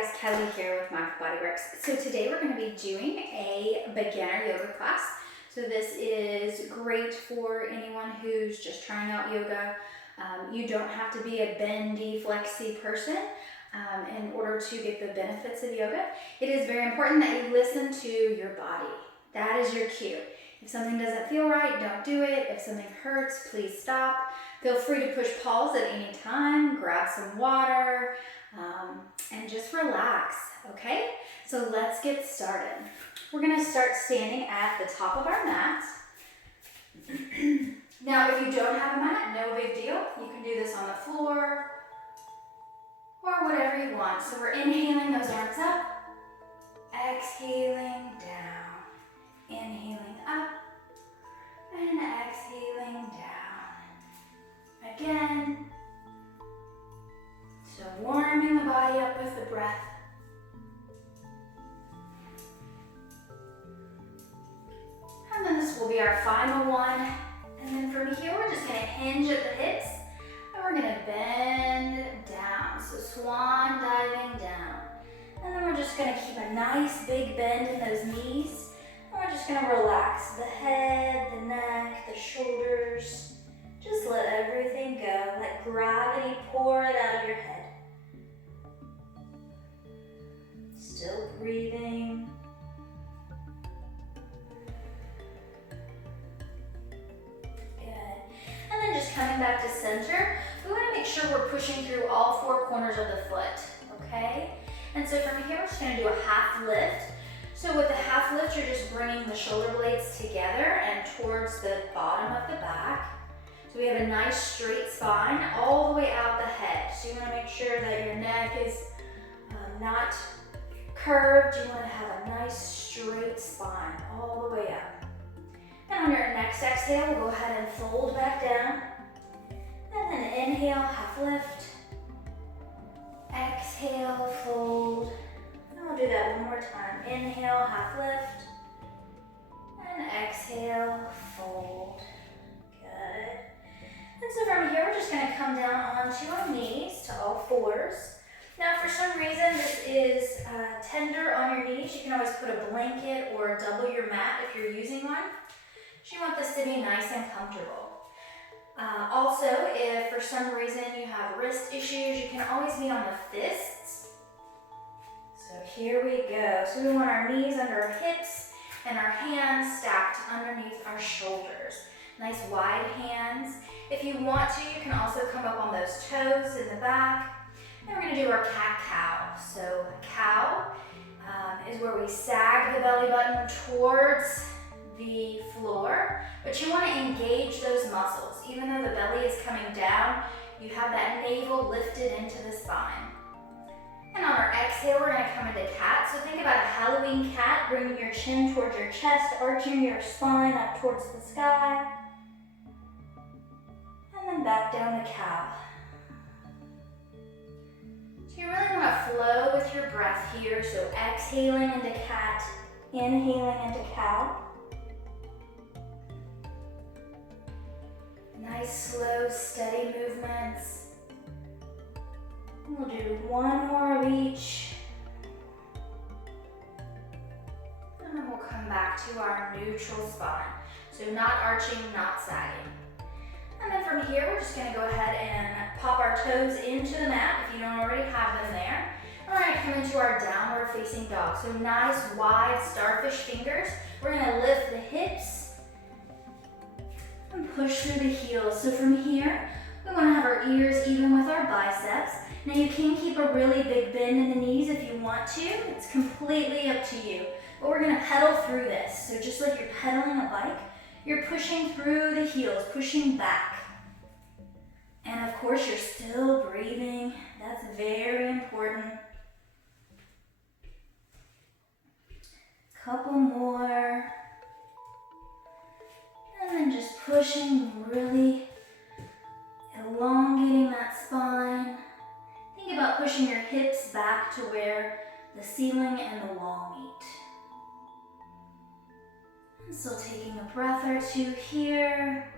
guys, Kelly here with Bodyworks. So today we're going to be doing a beginner yoga class. So this is great for anyone who's just trying out yoga. You don't have to be a bendy, flexy person in order to get the benefits of yoga. It is very important that you listen to your body. That is your cue. If something doesn't feel right, don't do it. If something hurts, please stop. Feel free to push pause at any time, grab some water, and just relax, okay? So let's get started. We're gonna start standing at the top of our mat. Now, if you don't have a mat, no big deal. You can do this on the floor or whatever you want. So we're inhaling those arms up, exhaling down, inhaling up, and exhaling down. Again. So warming the body up with the breath. And then this will be our final one. And then from here, we're just gonna hinge at the hips and we're gonna bend down. So swan diving down. And then we're just gonna keep a nice big bend in those knees. And we're just gonna relax the head, the neck, the shoulders. Just let everything go. Let gravity pour it out of your head. Still breathing. Good. And then just coming back to center, we want to make sure we're pushing through all four corners of the foot, okay? And so from here, we're just going to do a half lift. So with the half lift, you're just bringing the shoulder blades together and towards the bottom of the back. So we have a nice straight spine all the way out the head. So you want to make sure that your neck is not curved. You want to have a nice straight spine all the way up. And on your next exhale, we'll go ahead and fold back down. And then inhale, half lift. Exhale, fold. And we'll do that one more time. Inhale, half lift. And exhale, fold. Good. And so from here, we're just going to come down onto our knees to all fours. Now, for some reason, this is tender on your knees. You can always put a blanket or double your mat if you're using one. So you want this to be nice and comfortable. Also, if for some reason you have wrist issues, you can always be on the fists. So here we go. So we want our knees under our hips and our hands stacked underneath our shoulders. Nice wide hands. If you want to, you can also come up on those toes in the back. And we're going to do our cat-cow. So cow is where we sag the belly button towards the floor, but you want to engage those muscles. Even though the belly is coming down, you have that navel lifted into the spine. And on our exhale, we're going to come into cat. So think about a Halloween cat, bringing your chin towards your chest, arching your spine up towards the sky. And then back down to cow. You really want to flow with your breath here. So exhaling into cat, inhaling into cow. Nice, slow, steady movements. We'll do one more of each. And then we'll come back to our neutral spine. So not arching, not sagging. And then from here, we're just going to go ahead and pop our toes into the mat if you don't already have them there. And we're going to come into our downward facing dog. So nice, wide starfish fingers. We're going to lift the hips and push through the heels. So from here, we want to have our ears even with our biceps. Now you can keep a really big bend in the knees if you want to. It's completely up to you. But we're going to pedal through this. So just like you're pedaling a bike, you're pushing through the heels, pushing back. And of course, you're still breathing. That's very important. Couple more. And then just pushing, really elongating that spine. Think about pushing your hips back to where the ceiling and the wall meet. And still taking a breath or two here.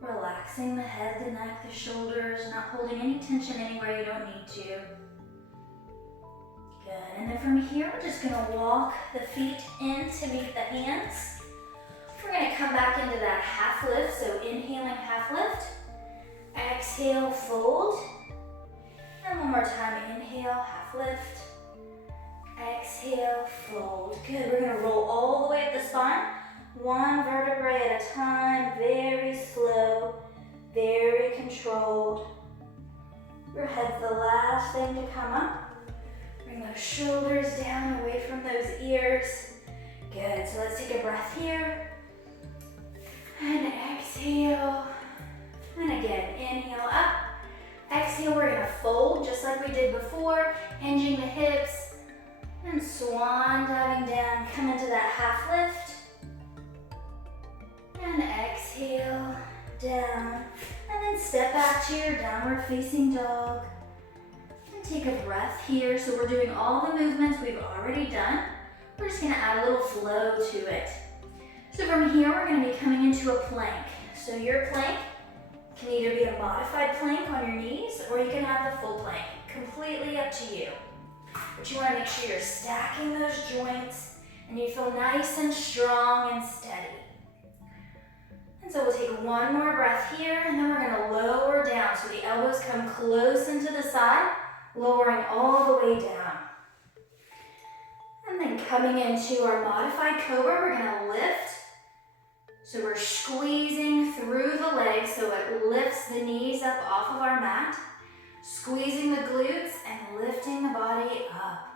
Relaxing the head, the neck, the shoulders, not holding any tension anywhere you don't need to. from here, we're just gonna walk the feet in to meet the hands. We're gonna come back into that half lift, so inhaling half lift. Exhale, fold. And one more time, inhale, half lift. Exhale, fold. Good, we're gonna roll all the way up the spine. One vertebrae at a time, very slow, very controlled. Your head's the last thing to come up. Bring those shoulders down away from those ears. Good, so let's take a breath here. And exhale. And again, inhale up. Exhale, we're gonna fold just like we did before, hinging the hips. And swan diving down, come into that half lift. And exhale, down. And then step back to your downward facing dog. And take a breath here. So we're doing all the movements we've already done. We're just gonna add a little flow to it. So from here, we're gonna be coming into a plank. So your plank can either be a modified plank on your knees, or you can have the full plank. Completely up to you. But you wanna make sure you're stacking those joints and you feel nice and strong and steady. And so we'll take one more breath here, and then we're gonna lower down so the elbows come close into the side, lowering all the way down. And then coming into our modified cobra, we're gonna lift. So we're squeezing through the legs so it lifts the knees up off of our mat, squeezing the glutes and lifting the body up.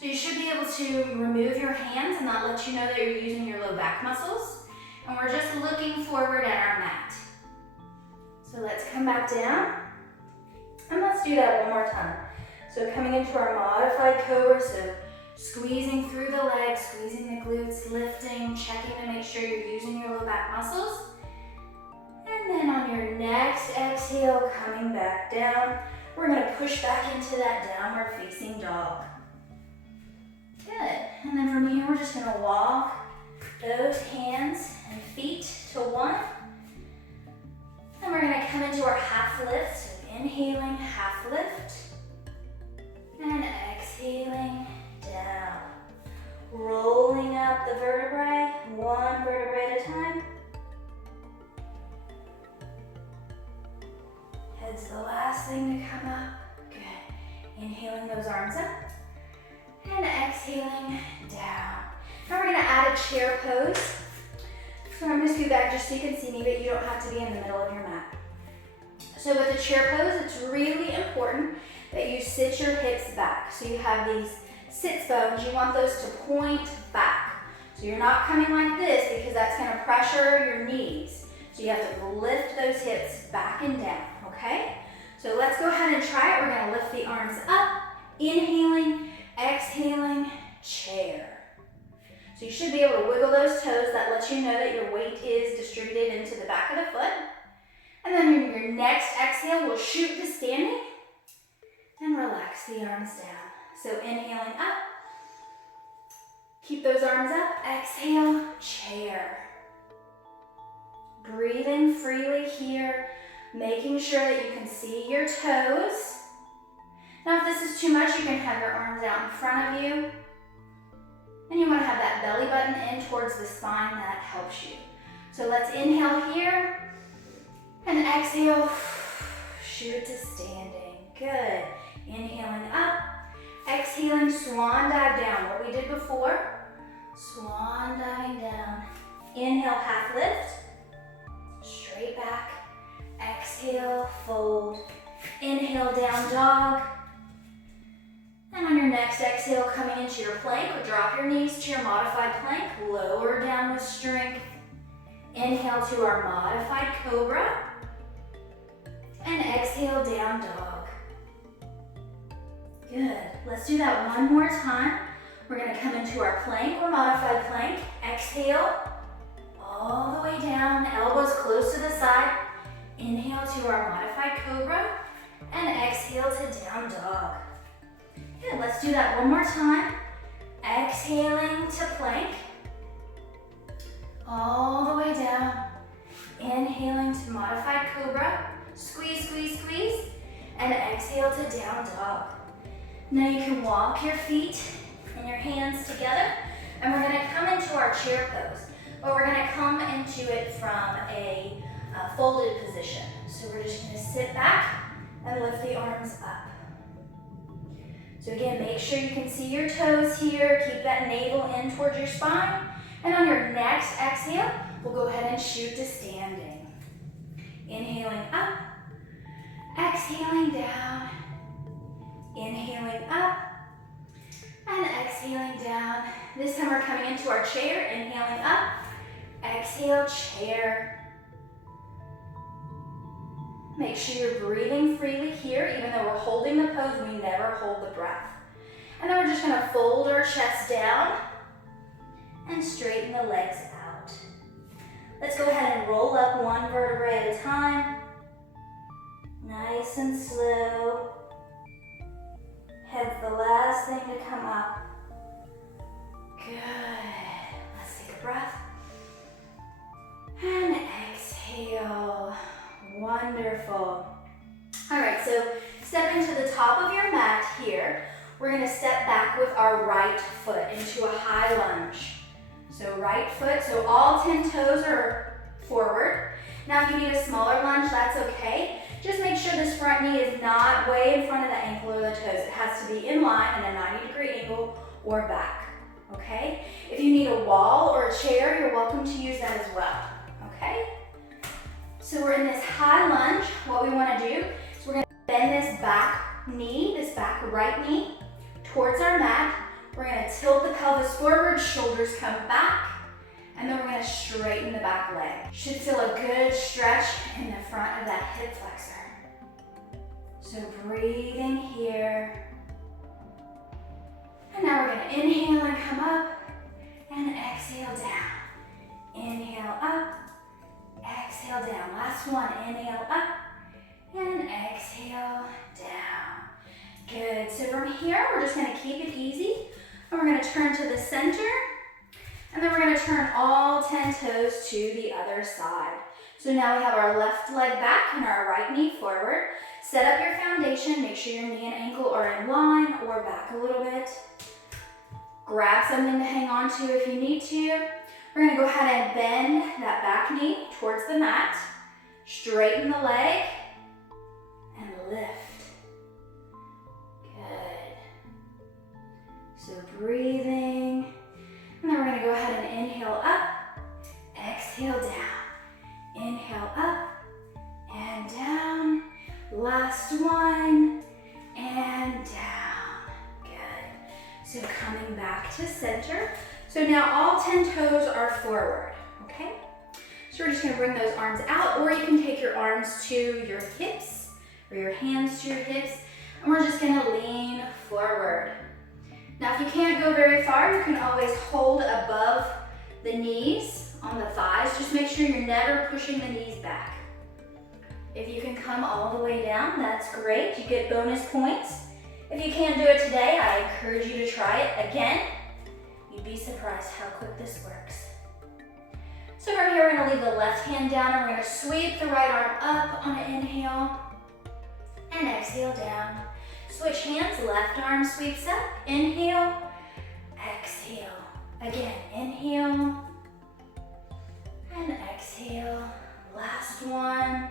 So you should be able to remove your hands and not let you know that you're using your low back muscles. And we're just looking forward at our mat. So let's come back down. And let's do that one more time. So coming into our modified cobra, so squeezing through the legs, squeezing the glutes, lifting, checking to make sure you're using your low back muscles. And then on your next exhale, coming back down, we're gonna push back into that downward facing dog. Good, and then from here, we're just gonna walk those hands and feet to one. And we're gonna come into our half lift, so inhaling, half lift, and exhaling, down. Rolling up the vertebrae, one vertebrae at a time. Head's the last thing to come up. Good. Inhaling those arms up. And exhaling, down. Now we're gonna add a chair pose. So I'm gonna scoot back just so you can see me, but you don't have to be in the middle of your mat. So with the chair pose, it's really important that you sit your hips back. So you have these sits bones, you want those to point back. So you're not coming like this because that's gonna pressure your knees. So you have to lift those hips back and down, okay? So let's go ahead and try it. We're gonna lift the arms up, inhaling, exhaling, chair. So you should be able to wiggle those toes. That lets you know that your weight is distributed into the back of the foot. And then in your next exhale, we'll shoot to standing and relax the arms down. So inhaling up, keep those arms up, exhale, chair. Breathing freely here, making sure that you can see your toes. Now if this is too much, you can have your arms out in front of you. And you want to have that belly button in towards the spine, that helps you. So let's inhale here, and exhale, shoot to standing. Good. Inhaling up. Exhaling, swan dive down. What we did before, swan diving down. Inhale, half lift, straight back. Exhale, fold. Inhale, down dog. And on your next exhale, coming into your plank, drop your knees to your modified plank, lower down with strength. Inhale to our modified cobra. And exhale, down dog. Good. Let's do that one more time. We're gonna come into our plank or modified plank. Exhale, all the way down, elbows close to the side. Inhale to our modified cobra, and exhale to down dog. Good, let's do that one more time. Exhaling to plank, all the way down. Inhaling to modified cobra, squeeze, squeeze, squeeze, and exhale to down dog. Now you can walk your feet and your hands together, and we're gonna come into our chair pose, but we're gonna come into it from a folded position. So we're just gonna sit back and lift the arms up. So again, make sure you can see your toes here, keep that navel in towards your spine, and on your next exhale, we'll go ahead and shoot to standing. Inhaling up, exhaling down, inhaling up, and exhaling down. This time we're coming into our chair, inhaling up, exhale, chair. Make sure you're breathing freely here, even though we're holding the pose, we never hold the breath. And then we're just gonna fold our chest down and straighten the legs out. Let's go ahead and roll up one vertebrae at a time. Nice and slow. Head's the last thing to come up. Good. Let's take a breath. And exhale. Wonderful. All right, so stepping to the top of your mat here, we're gonna step back with our right foot into a high lunge. So right foot, so all 10 toes are forward. Now if you need a smaller lunge, that's okay. Just make sure this front knee is not way in front of the ankle or the toes. It has to be in line in a 90-degree angle or back, okay? If you need a wall or a chair, you're welcome to use that as well, okay? So we're in this high lunge. What we want to do is we're going to bend this back knee, this back right knee, towards our mat. We're going to tilt the pelvis forward, shoulders come back, and then we're going to straighten the back leg. Should feel a good stretch in the front of that hip flexor. So breathing here. And now we're going to inhale and come up, and exhale down. Inhale up. Exhale down. Last one. Inhale up and exhale down. Good. So from here, we're just going to keep it easy. And we're going to turn to the center. And then we're going to turn all 10 toes to the other side. So now we have our left leg back and our right knee forward. Set up your foundation. Make sure your knee and ankle are in line or back a little bit. Grab something to hang on to if you need to. We're going to go ahead and bend that back knee towards the mat, straighten the leg, and lift. Good. So breathing, and then we're going to go ahead and inhale up, exhale down. Inhale up and down. Last one, and down. Good. So coming back to center. So now all 10 toes are forward, okay? So we're just gonna bring those arms out, or you can take your arms to your hips, or your hands to your hips, and we're just gonna lean forward. Now if you can't go very far, you can always hold above the knees on the thighs. Just make sure you're never pushing the knees back. If you can come all the way down, that's great. You get bonus points. If you can't do it today, I encourage you to try it again. You'd be surprised how quick this works. So from here, we're gonna leave the left hand down and we're gonna sweep the right arm up on an inhale and exhale down. Switch hands, left arm sweeps up, inhale, exhale. Again, inhale and exhale. Last one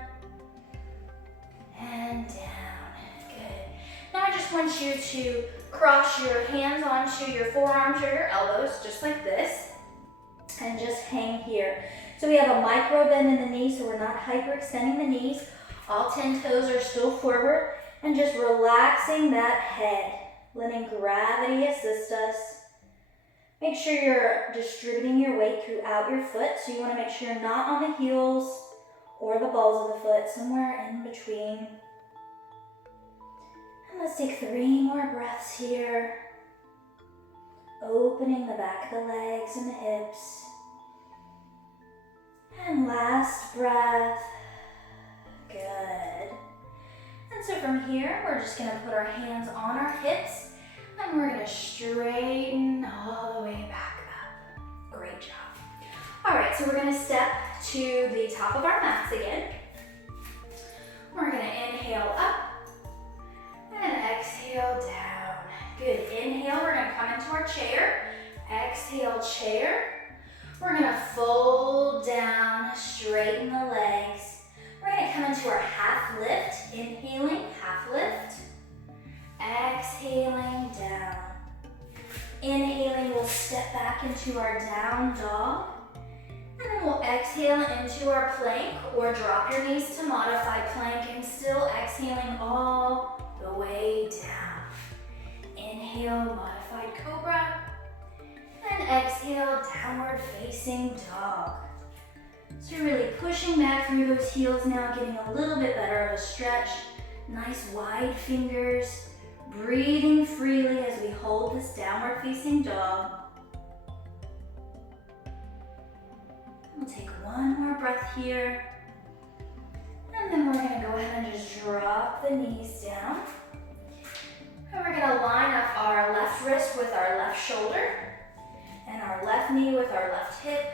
and down. Good. Now I just want you to cross your hands onto your forearms or your elbows, just like this, and just hang here. So we have a micro bend in the knees, so we're not hyperextending the knees. All 10 toes are still forward, and just relaxing that head, letting gravity assist us. Make sure you're distributing your weight throughout your foot, so you want to make sure you're not on the heels or the balls of the foot, somewhere in between. Let's take 3 more breaths here. Opening the back of the legs and the hips. And last breath. Good. And so from here, we're just going to put our hands on our hips and we're going to straighten all the way back up. Great job. All right, so we're going to step to the top of our mats again. We're going to inhale up and exhale down. inhale, we're gonna come into our chair. Exhale, chair. We're gonna fold down, straighten the legs. We're gonna come into our half lift. Inhaling, half lift. Exhaling, down. Inhaling, we'll step back into our down dog. And then we'll exhale into our plank, or drop your knees to modified plank and still exhaling all the way down. Inhale, modified cobra. And exhale, downward facing dog. So you're really pushing back through those heels now, getting a little bit better of a stretch. Nice wide fingers. Breathing freely as we hold this downward facing dog. We'll take one more breath here. And then we're gonna go ahead and just drop the knees down. And we're gonna line up our left wrist with our left shoulder and our left knee with our left hip.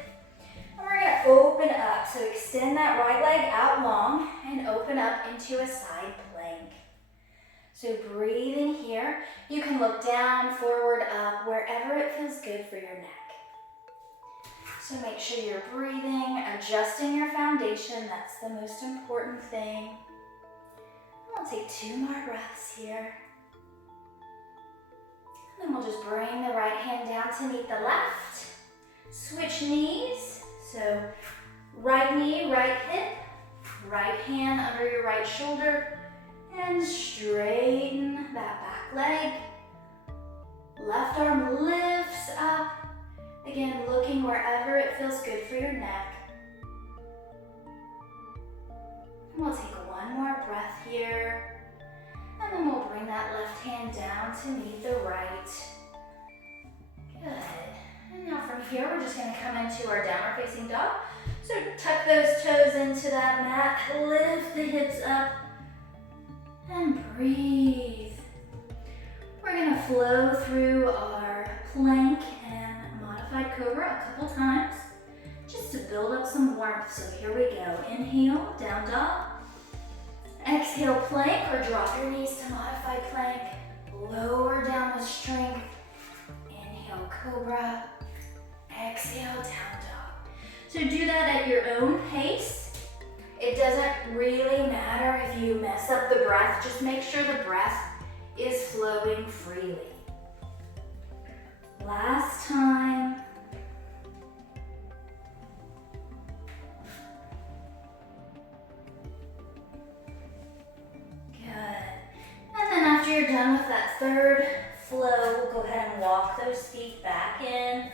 And we're gonna open up. So extend that right leg out long and open up into a side plank. So breathing here, you can look down, forward, up, wherever it feels good for your neck. So make sure you're breathing, adjusting your foundation. That's the most important thing. We'll take 2 more breaths here. And then we'll just bring the right hand down to meet the left. Switch knees. So right knee, right hip, right hand under your right shoulder. And straighten that back leg. Left arm lifts up. Again, looking wherever it feels good for your neck. And we'll take one more breath here. And then we'll bring that left hand down to meet the right. Good. And now from here, we're just going to come into our downward facing dog. So tuck those toes into that mat. Lift the hips up. And breathe. We're gonna flow through our plank and modified cobra a couple times just to build up some warmth. So here we go. Inhale, down dog. Exhale, plank, or drop your knees to modified plank. Lower down with strength. Inhale, cobra. Exhale, down dog. So do that at your own pace. It doesn't really matter if you mess up the breath. Just make sure the breath is flowing freely. Last time. Good. And then after you're done with that third flow, we'll go ahead and walk those feet back in.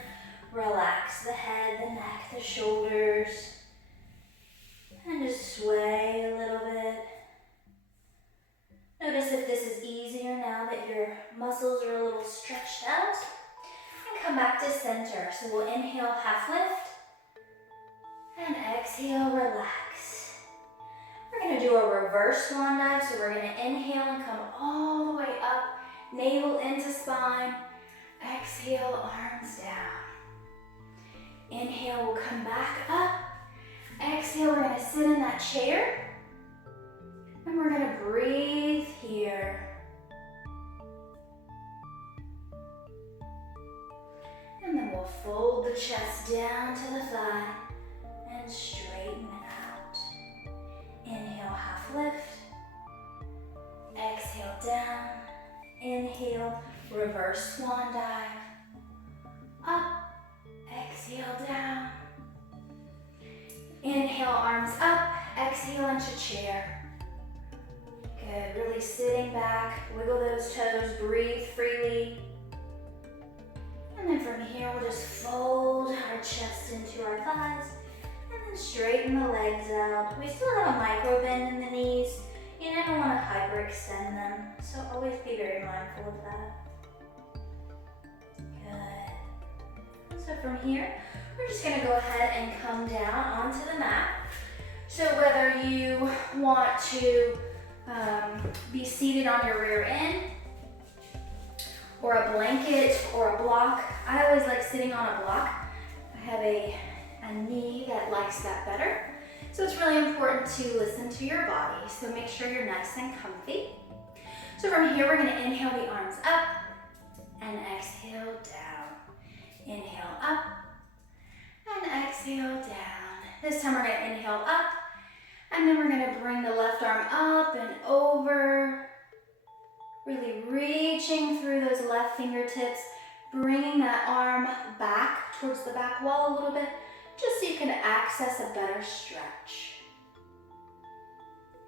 Relax the head, the neck, the shoulders. And just sway a little bit. Notice if this is easier now that your muscles are a little stretched out. And come back to center. So we'll inhale, half lift. And exhale, relax. We're going to do a reverse swan dive. So we're going to inhale and come all the way up. Navel into spine. Exhale, arms down. Inhale, we'll come back up. Exhale, we're going to sit in that chair. And we're going to breathe here. And then we'll fold the chest down to the thigh and straighten out. Inhale, half lift. Exhale, down. Inhale, reverse swan dive. Up. Exhale, down. Inhale, arms up. Exhale into chair. Good, really sitting back. Wiggle those toes, breathe freely. And then from here, we'll just fold our chest into our thighs. And then straighten the legs out. We still have a micro bend in the knees. You never want to hyperextend them. So always be very mindful of that. Good. So from here, we're just going to go ahead and come down onto the mat. So whether you want to be seated on your rear end, or a blanket, or a block. I always like sitting on a block. I have a knee that likes that better. So it's really important to listen to your body. So make sure you're nice and comfy. So from here, we're going to inhale the arms up. and exhale down. Inhale up and exhale down. This time we're gonna inhale up and then we're gonna bring the left arm up and over. Really reaching through those left fingertips, bringing that arm back towards the back wall a little bit, just so you can access a better stretch.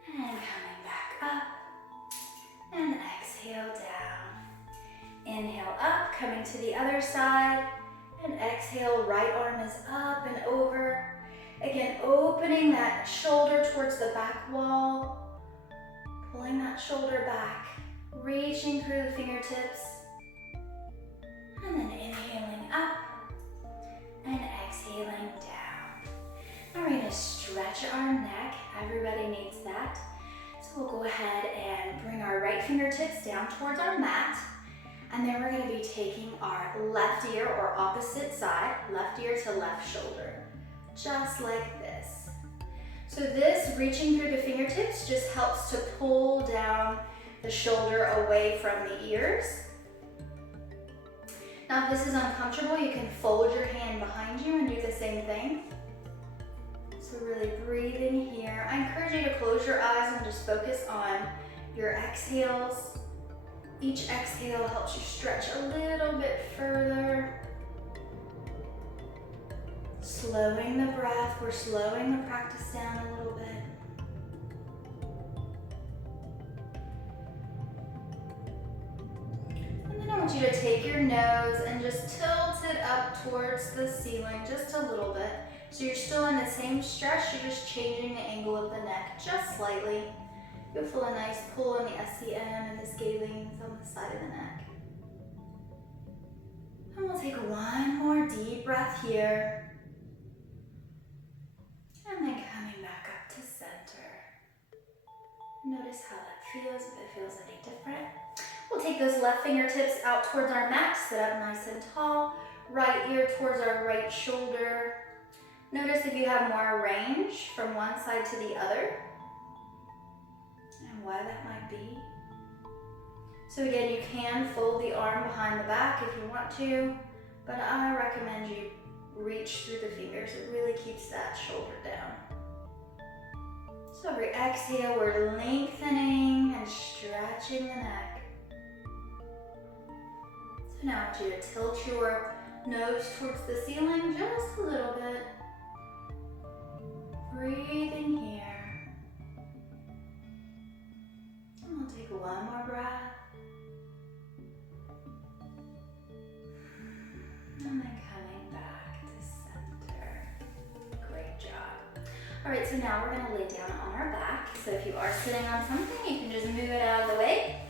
And coming back up, and exhale down. Inhale up, coming to the other side, and exhale, right arm is up and over. Again, opening that shoulder towards the back wall, pulling that shoulder back, reaching through the fingertips, and then inhaling up and exhaling down. Now we're going to stretch our neck. Everybody needs that. So we'll go ahead and bring our right fingertips down towards our mat, and then we're going to be taking our left ear or opposite side, left ear to left shoulder, just like this. So this reaching through the fingertips just helps to pull down the shoulder away from the ears. Now if this is uncomfortable, you can fold your hand behind you and do the same thing. So really breathing here. I encourage you to close your eyes and just focus on your exhales. Each exhale helps you stretch a little bit further. Slowing the breath, we're slowing the practice down a little bit. And then I want you to take your nose and just tilt it up towards the ceiling just a little bit. So you're still in the same stretch, you're just changing the angle of the neck just slightly. You'll feel a nice pull in the SCM and the scalenes on the side of the neck. And we'll take one more deep breath here. And then coming back up to center. Notice how that feels, if it feels any different. We'll take those left fingertips out towards our mat, sit up nice and tall. Right ear towards our right shoulder. Notice if you have more range from one side to the other, and why that might be. So again, you can fold the arm behind the back if you want to, but I recommend you reach through the fingers. It really keeps that shoulder down. So every exhale, we're lengthening and stretching the neck. So now I want you to tilt your nose towards the ceiling just a little bit. Breathing here. And we'll take one more breath. And then coming back to center. Great job. All right, so now we're gonna lay down on our back. So if you are sitting on something, you can just move it out of the way.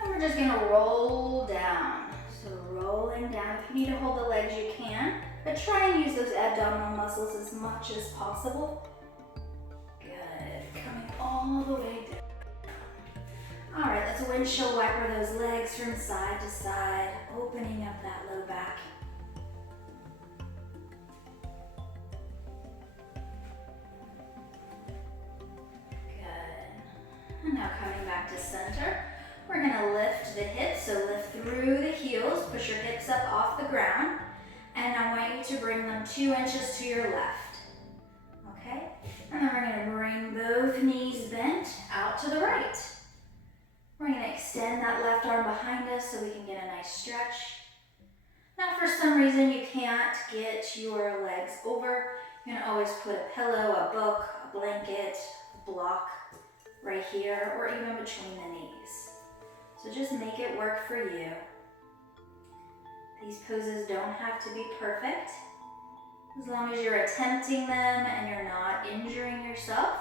And we're just gonna roll down. So rolling down. If you need to hold the legs, you can. But try and use those abdominal muscles as much as possible. Good. Coming all the way down. All right, let's windshield wiper those legs from side to side, opening up that low back. Good. And now coming back to center, we're gonna lift the hips, so lift through the heels, push your hips up off the ground. And I want you to bring them 2 inches to your left, okay? And then we're gonna bring both knees bent out to the right. We're gonna extend that left arm behind us so we can get a nice stretch. Now, if for some reason you can't get your legs over, you can always put a pillow, a book, a blanket, a block right here, or even between the knees. So just make it work for you. These poses don't have to be perfect. As long as you're attempting them and you're not injuring yourself,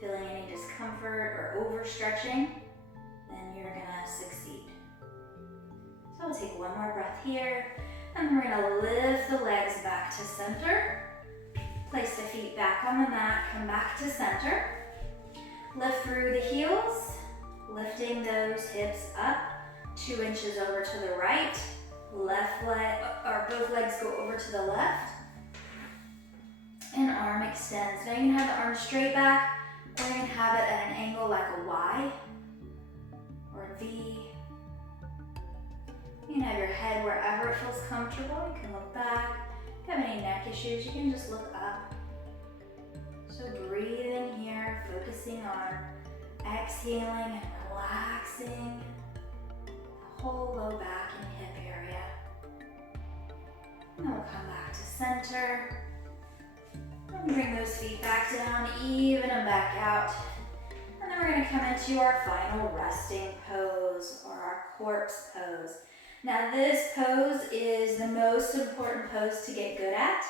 feeling any discomfort or overstretching, then you're gonna succeed. So we'll take one more breath here, and we're gonna lift the legs back to center. Place the feet back on the mat, come back to center. Lift through the heels, lifting those hips up 2 inches over to the right. Left leg, or both legs go over to the left. And arm extends. Now you can have the arm straight back, or you can have it at an angle like a Y, or V. You can have your head wherever it feels comfortable. You can look back. If you have any neck issues, you can just look up. So breathe in here, focusing on exhaling and relaxing the whole low back and hip area. And then we'll come back to center. And bring those feet back down, even them back out. And then we're going to come into our final resting pose, or our corpse pose. Now this pose is the most important pose to get good at.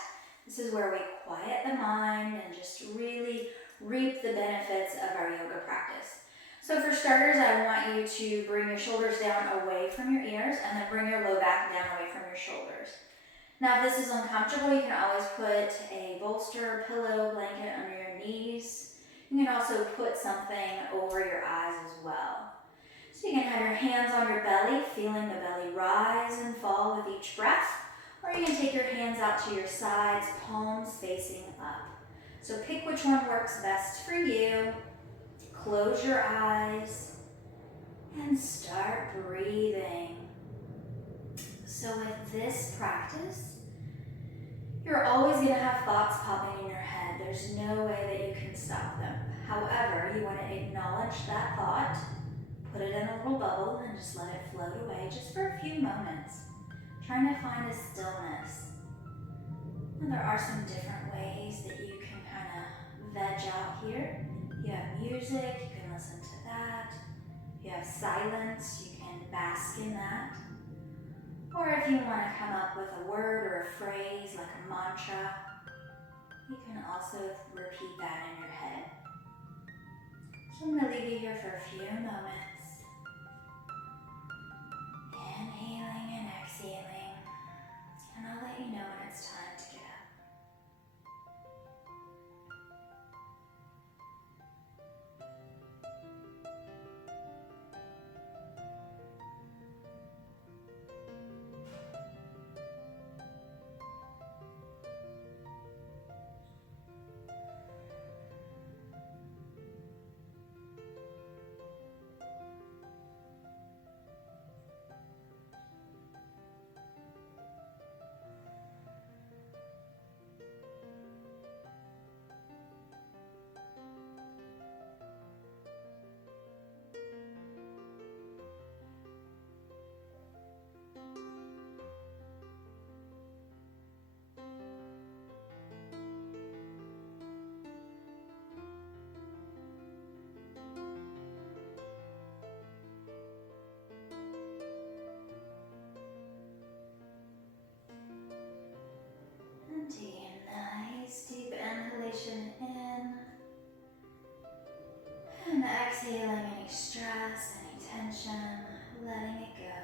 This is where we quiet the mind and just really reap the benefits of our yoga practice. So for starters, I want you to bring your shoulders down away from your ears and then bring your low back down away from your shoulders. Now if this is uncomfortable, you can always put a bolster, pillow, blanket under your knees. You can also put something over your eyes as well. So you can have your hands on your belly, feeling the belly rise and fall with each breath. Or you can take your hands out to your sides, palms facing up. So pick which one works best for you. Close your eyes and start breathing. So with this practice, you're always going to have thoughts popping in your head. There's no way that you can stop them. However, you want to acknowledge that thought, put it in a little bubble, and just let it float away just for a few moments. Trying to find a stillness. And there are some different ways that you can kind of veg out here. If you have music, you can listen to that. If you have silence, you can bask in that. Or if you want to come up with a word or a phrase like a mantra, you can also repeat that in your head. So I'm going to leave you here for a few moments. Inhaling and exhaling. And I'll let you know when it's time to get up. Take a nice deep inhalation in, and exhaling any stress, any tension, letting it go.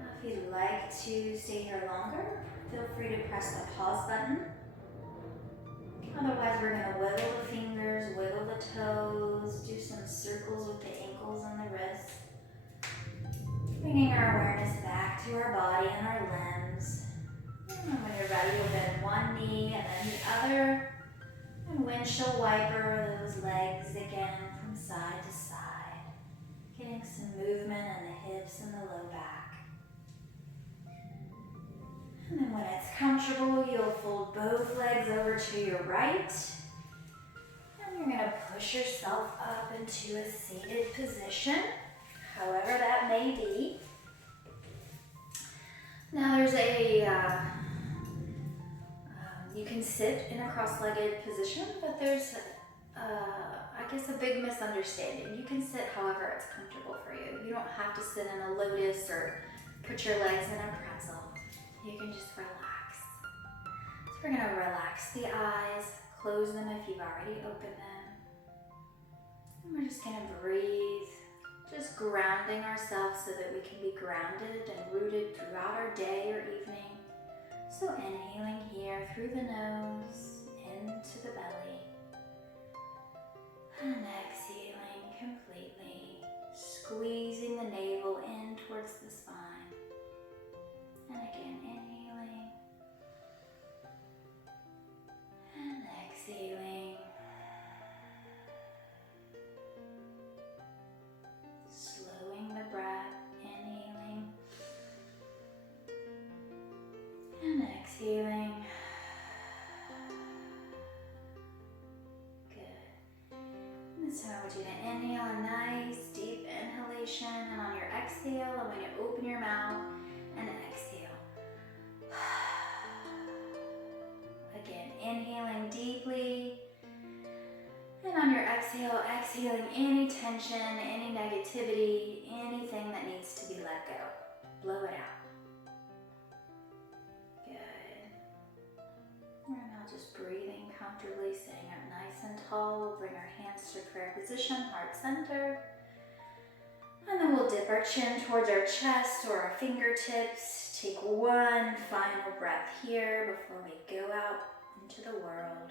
Now if you'd like to stay here longer, feel free to press the pause button. Otherwise, we're going to wiggle the fingers, wiggle the toes, do some circles with the ankles and the wrists. Bringing our awareness back to our body and our limbs. And when you're ready, you'll bend one knee and then the other. And windshield wiper those legs again from side to side. Getting some movement in the hips and the low back. And then when it's comfortable, you'll fold both legs over to your right. And you're going to push yourself up into a seated position, however that may be. Now there's you can sit in a cross-legged position, but there's, I guess, a big misunderstanding. You can sit however it's comfortable for you. You don't have to sit in a lotus or put your legs in a pretzel. You can just relax. So we're going to relax the eyes, close them if you've already opened them. And we're just going to breathe, just grounding ourselves so that we can be grounded and rooted throughout our day or evening. So inhaling here through the nose, into the belly, and exhaling completely, squeezing the navel in towards the spine. And again, inhaling, and exhaling. exhaling. Good. And this time I want you to inhale a nice deep inhalation, and on your exhale, I want you to open your mouth and exhale. Again, inhaling deeply. And on your exhale, exhaling any tension, any negativity, anything that needs to be let go. Blow it out. Good. We're now just breathing comfortably, sitting up nice and tall. We'll bring our hands to prayer position, heart center. And then we'll dip our chin towards our chest or our fingertips. Take one final breath here before we go out into the world.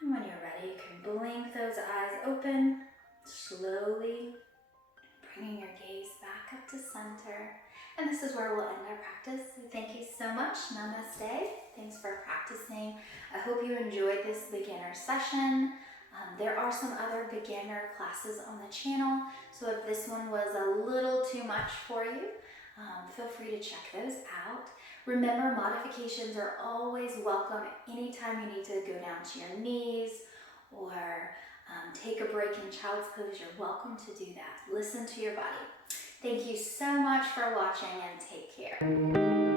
And when you're ready, you can blink those eyes open, slowly bringing your gaze back up to center. And this is where we'll end our practice. So thank you so much. Namaste. Thanks for practicing. I hope you enjoyed this beginner session. There are some other beginner classes on the channel, so if this one was a little too much for you, feel free to check those out. Remember, modifications are always welcome anytime you need to go down to your knees or take a break in child's pose. You're welcome to do that. Listen to your body. Thank you so much for watching, and take care.